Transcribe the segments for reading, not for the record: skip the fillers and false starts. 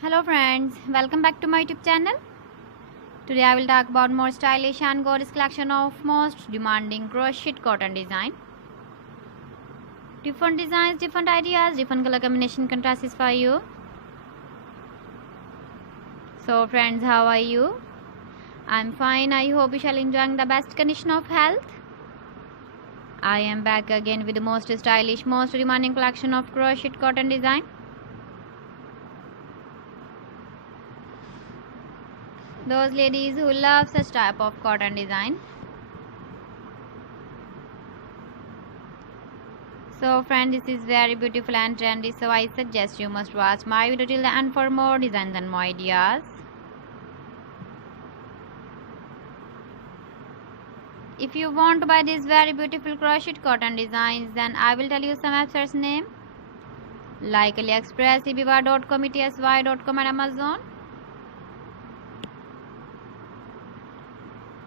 Hello friends, welcome back to my YouTube channel. Today I will talk about more stylish and gorgeous collection of most demanding crochet cotton design. Different designs, different ideas, different color combination contrasts for you. So friends, how are you? I'm fine. I hope you shall enjoying the best condition of health. I am back again with the most stylish, most demanding collection of crochet cotton design. Those ladies who love such type of cotton design. So friends, this is very beautiful and trendy, so I suggest you must watch my video till the end for more designs and more ideas. If you want to buy these very beautiful crochet cotton designs, then I will tell you some websites name like AliExpress, eBay.com, etsy.com and Amazon.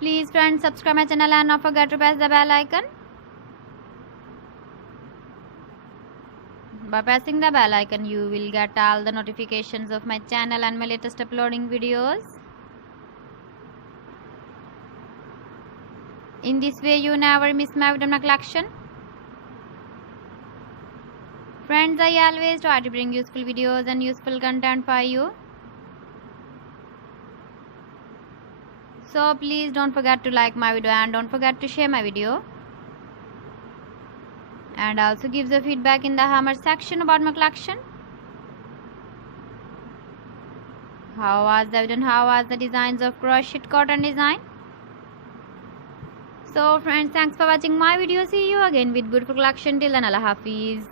Please friends, subscribe my channel and not forget to press the bell icon. By pressing the bell icon, you will get all the notifications of my channel and my latest uploading videos. In this way, you never miss my video collection. Friends, I always try to bring useful videos and useful content for you. So please don't forget to like my video and don't forget to share my video. And also give the feedback in the comment section about my collection. How was the video and how was the designs of crochet cotton design? So friends, thanks for watching my video. See you again with beautiful collection. Till then, Allah Hafiz.